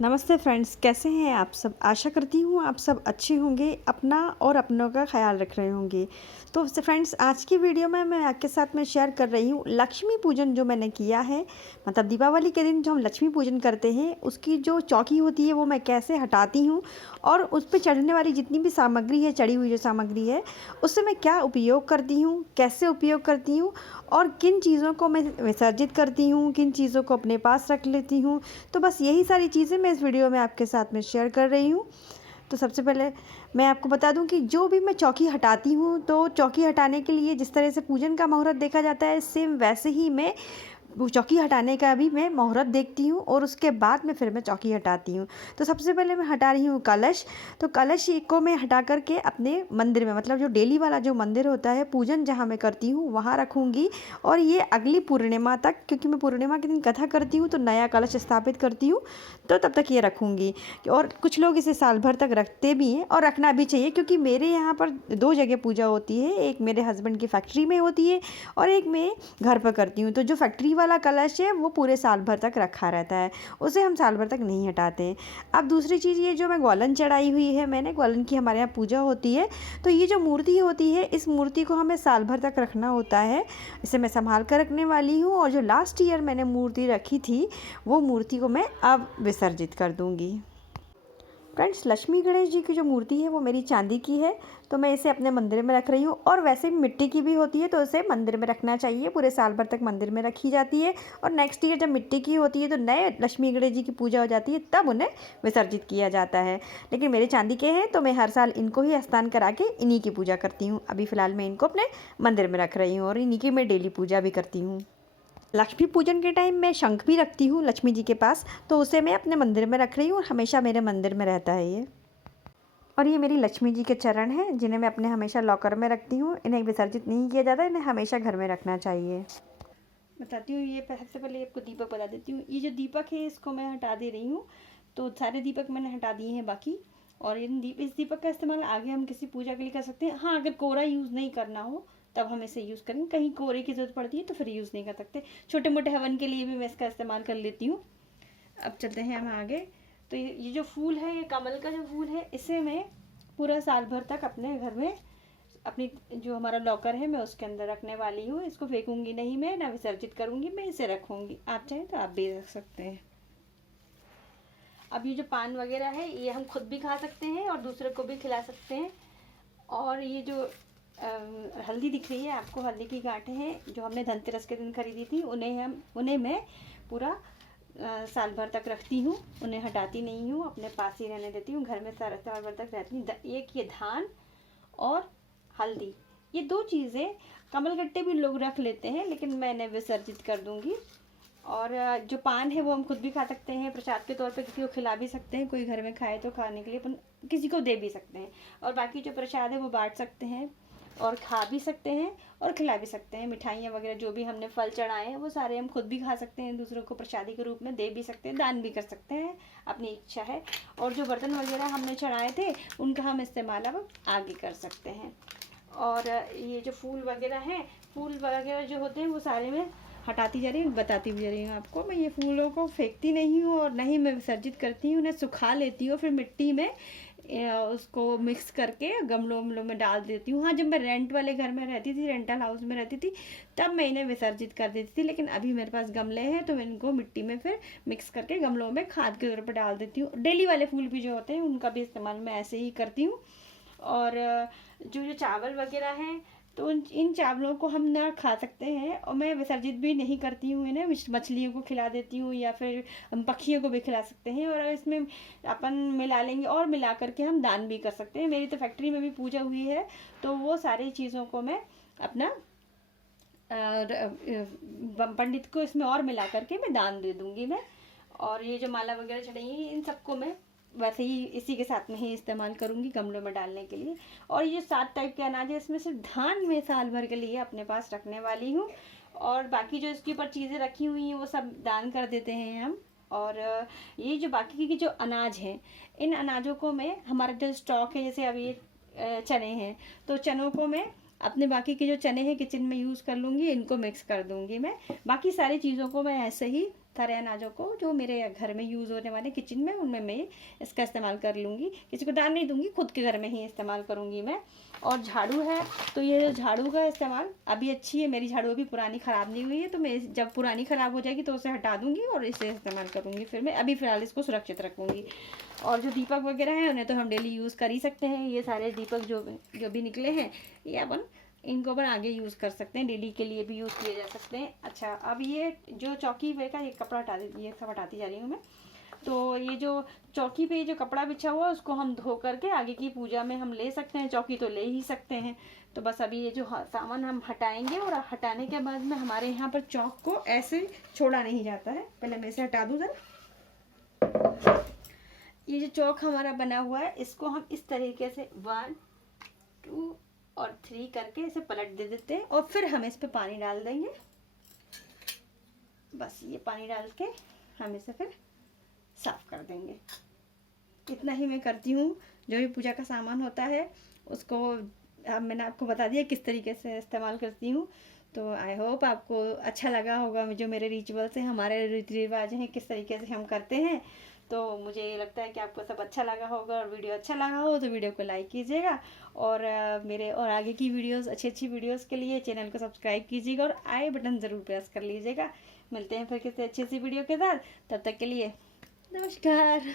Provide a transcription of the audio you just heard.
नमस्ते फ्रेंड्स, कैसे हैं आप सब। आशा करती हूँ आप सब अच्छे होंगे, अपना और अपनों का ख्याल रख रहे होंगे। तो फ्रेंड्स, आज की वीडियो में मैं आपके साथ में शेयर कर रही हूँ लक्ष्मी पूजन जो मैंने किया है। मतलब दीपावली के दिन जो हम लक्ष्मी पूजन करते हैं, उसकी जो चौकी होती है वो मैं कैसे हटाती हूँ, और उस पर चढ़ने वाली जितनी भी सामग्री है, चढ़ी हुई जो सामग्री है, उससे मैं क्या उपयोग करती हूँ, कैसे उपयोग करती हूँ, और किन चीज़ों को मैं विसर्जित करती हूँ, किन चीज़ों को अपने पास रख लेती हूँ। तो बस यही सारी चीज़ें मैं इस वीडियो में आपके साथ में शेयर कर रही हूँ। तो सबसे पहले मैं आपको बता दूं कि जो भी मैं चौकी हटाती हूँ, तो चौकी हटाने के लिए जिस तरह से पूजन का मुहूर्त देखा जाता है, सेम वैसे ही मैं वो चौकी हटाने का भी मैं मुहूर्त देखती हूँ, और उसके बाद में फिर मैं चौकी हटाती हूँ। तो सबसे पहले मैं हटा रही हूँ कलश। तो कलश को मैं हटा करके अपने मंदिर में, मतलब जो डेली वाला जो मंदिर होता है, पूजन जहाँ मैं करती हूँ वहाँ रखूँगी। और ये अगली पूर्णिमा तक, क्योंकि मैं पूर्णिमा के दिन कथा करती हूँ तो नया कलश स्थापित करती हूँ, तो तब तक ये रखूँगी। और कुछ लोग इसे साल भर तक रखते भी हैं, और रखना भी चाहिए, क्योंकि मेरे यहाँ पर दो जगह पूजा होती है। एक मेरे हस्बैंड की फैक्ट्री में होती है, और एक मैं घर पर करती हूँ। तो जो फैक्ट्री वाला कलश है वो पूरे साल भर तक रखा रहता है, उसे हम साल भर तक नहीं हटाते। अब दूसरी चीज़, ये जो मैं ग्वालन चढ़ाई हुई है, मैंने ग्वालन की हमारे यहाँ पूजा होती है, तो ये जो मूर्ति होती है, इस मूर्ति को हमें साल भर तक रखना होता है। इसे मैं संभाल कर रखने वाली हूँ, और जो लास्ट ईयर मैंने मूर्ति रखी थी, वो मूर्ति को मैं अब विसर्जित कर दूँगी। फ्रेंड्स, लक्ष्मी गणेश जी की जो मूर्ति है वो मेरी चांदी की है, तो मैं इसे अपने मंदिर में रख रही हूँ। और वैसे भी मिट्टी की भी होती है, तो उसे मंदिर में रखना चाहिए, पूरे साल भर तक मंदिर में रखी जाती है। और नेक्स्ट ईयर जब मिट्टी की होती है, तो नए लक्ष्मी गणेश जी की पूजा हो जाती है, तब उन्हें विसर्जित किया जाता है। लेकिन मेरे चांदी के हैं, तो मैं हर साल इनको ही स्नान करा के इन्हीं की पूजा करती हूँ। अभी फ़िलहाल मैं इनको अपने मंदिर में रख रही हूँ, और इन्हीं की मैं डेली पूजा भी करती हूँ। लक्ष्मी पूजन के टाइम मैं शंख भी रखती हूँ लक्ष्मी जी के पास, तो उसे मैं अपने मंदिर में रख रही हूँ, और हमेशा मेरे मंदिर में रहता है ये। और ये मेरी लक्ष्मी जी के चरण हैं, जिन्हें मैं अपने हमेशा लॉकर में रखती हूँ। इन्हें विसर्जित नहीं किया जाता, इन्हें हमेशा घर में रखना चाहिए। बताती हूँ, ये सबसे पहले आपको दीपक बता देती हूँ। ये जो दीपक है, इसको मैं हटा दे रही हूँ। तो सारे दीपक मैंने हटा दिए हैं बाकी। और इस दीपक का इस्तेमाल आगे हम किसी पूजा के लिए कर सकते हैं। हाँ, अगर कोरा यूज़ नहीं करना हो तब हम इसे यूज़ करेंगे। कहीं कोरे की ज़रूरत पड़ती है तो फिर यूज़ नहीं कर सकते। छोटे मोटे हवन के लिए भी मैं इसका इस्तेमाल कर लेती हूँ। अब चलते हैं हम आगे। तो ये जो फूल है, ये कमल का जो फूल है, इसे मैं पूरा साल भर तक अपने घर में, अपनी जो हमारा लॉकर है, मैं उसके अंदर रखने वाली हूँ। इसको फेंकूंगी नहीं, मैं ना विसर्जित करूंगी, मैं इसे रखूंगी। आप चाहें तो आप भी रख सकते हैं। अब ये जो पान वगैरह है, ये हम खुद भी खा सकते हैं और दूसरे को भी खिला सकते हैं। और ये जो हल्दी दिख रही है आपको, हल्दी की गांठें हैं जो हमने धनतेरस के दिन खरीदी थी, उन्हें मैं पूरा साल भर तक रखती हूँ, उन्हें हटाती नहीं हूँ, अपने पास ही रहने देती हूँ। घर में साल भर तक रहती हूँ। एक ये धान और हल्दी, ये दो चीज़ें, कमलगट्टे भी लोग रख लेते हैं, लेकिन मैं इन्हें विसर्जित कर दूँगी। और जो पान है वो हम खुद भी खा सकते हैं, प्रसाद के तौर पे किसी को खिला भी सकते हैं। कोई घर में खाए तो खाने के लिए, अपन किसी को दे भी सकते हैं। और बाकी जो प्रसाद है वो बांट सकते हैं, और खा भी सकते हैं, और खिला भी सकते हैं। मिठाइयाँ वगैरह जो भी हमने फल चढ़ाए हैं, वो सारे हम खुद भी खा सकते हैं, दूसरों को प्रसादी के रूप में दे भी सकते हैं, दान भी कर सकते हैं, अपनी इच्छा है। और जो बर्तन वगैरह हमने चढ़ाए थे, उनका हम इस्तेमाल अब आगे कर सकते हैं। और ये जो फूल वगैरह हैं, फूल वगैरह जो होते हैं, वो सारे मैं हटाती जा रही हूँ, बताती भी जा रही हूँ आपको। मैं ये फूलों को फेंकती नहीं हूँ, और नहीं मैं विसर्जित करती हूँ, उन्हें सुखा लेती हूँ, फिर मिट्टी में उसको मिक्स करके गमलों वमलों में डाल देती हूँ। हाँ, जब मैं रेंट वाले घर में रहती थी, रेंटल हाउस में रहती थी, तब मैं इन्हें विसर्जित कर देती थी। लेकिन अभी मेरे पास गमले हैं, तो मैं इनको मिट्टी में फिर मिक्स करके गमलों में खाद के तौर पर डाल देती हूँ। डेली वाले फूल भी जो होते हैं, उनका भी इस्तेमाल मैं ऐसे ही करती हूँ। और जो चावल वगैरह हैं, तो इन चावलों को हम ना खा सकते हैं, और मैं विसर्जित भी नहीं करती हूँ। इन्हें मछलियों को खिला देती हूँ, या फिर हम पक्षियों को भी खिला सकते हैं। और इसमें अपन मिला लेंगे, और मिला करके हम दान भी कर सकते हैं। मेरी तो फैक्ट्री में भी पूजा हुई है, तो वो सारी चीज़ों को मैं अपना पंडित को इसमें और मिला करके मैं दान दे दूँगी मैं। और ये जो माला वगैरह चढ़ाई, इन सबको मैं वैसे ही इसी के साथ में ही इस्तेमाल करूँगी गमलों में डालने के लिए। और ये 7 टाइप के अनाज है, इसमें सिर्फ धान में साल भर के लिए अपने पास रखने वाली हूँ। और बाकी जो इसके ऊपर चीज़ें रखी हुई हैं, वो सब दान कर देते हैं हम। और ये जो बाकी के जो अनाज हैं, इन अनाजों को मैं, हमारा जो स्टॉक है, जैसे अभी चने हैं, तो चनों को मैं अपने बाकी के जो चने हैं किचन में यूज़ कर लूँगी, इनको मिक्स कर दूँगी मैं। बाकी सारी चीज़ों को मैं ऐसे ही सारे अनाजों को जो मेरे घर में यूज़ होने वाले किचन में, उनमें मैं इसका इस्तेमाल कर लूँगी। किसी को दान नहीं दूँगी, खुद के घर में ही इस्तेमाल करूँगी मैं। और झाड़ू है, तो ये झाड़ू का इस्तेमाल अभी अच्छी है मेरी झाड़ू, अभी पुरानी ख़राब नहीं हुई है, तो मैं जब पुरानी ख़राब हो जाएगी तो उसे हटा दूँगी और इसे इस्तेमाल करूँगी फिर मैं। अभी फ़िलहाल इसको सुरक्षित रखूँगी। और जो दीपक वगैरह हैं उन्हें तो हम डेली यूज़ कर ही सकते हैं। ये सारे दीपक जो भी निकले हैं, ये अपन इनको अपन आगे यूज़ कर सकते हैं, डेली के लिए भी यूज़ किए जा सकते हैं। अच्छा, अब ये जो चौकी पे का ये कपड़ा हटा दीजिए, सब हटाती जा रही हूँ मैं। तो ये जो चौकी पे जो कपड़ा बिछा हुआ है उसको हम धो करके आगे की पूजा में हम ले सकते हैं। चौकी तो ले ही सकते हैं। तो बस अभी ये जो सामान हम हटाएंगे, और हटाने के बाद में हमारे यहाँ पर चौक को ऐसे छोड़ा नहीं जाता है। पहले मैं इसे हटा दूँ ज़रा। ये जो चौक हमारा बना हुआ है, इसको हम इस तरीके से 1 2 और 3 करके इसे पलट दे देते हैं, और फिर हम इस पे पानी डाल देंगे। बस ये पानी डाल के हम इसे फिर साफ कर देंगे। इतना ही मैं करती हूँ। जो भी पूजा का सामान होता है उसको अब मैंने आपको बता दिया किस तरीके से इस्तेमाल करती हूँ। तो आई होप आपको अच्छा लगा होगा, जो मेरे रिचुअल्स हैं, हमारे रीति रिवाज हैं, किस तरीके से हम करते हैं। तो मुझे लगता है कि आपको सब अच्छा लगा होगा, और वीडियो अच्छा लगा हो तो वीडियो को लाइक कीजिएगा, और मेरे और आगे की वीडियोस, अच्छी वीडियोस के लिए चैनल को सब्सक्राइब कीजिएगा, और आई बटन ज़रूर प्रेस कर लीजिएगा। मिलते हैं फिर किसी अच्छी सी वीडियो के साथ। तब तक के लिए नमस्कार।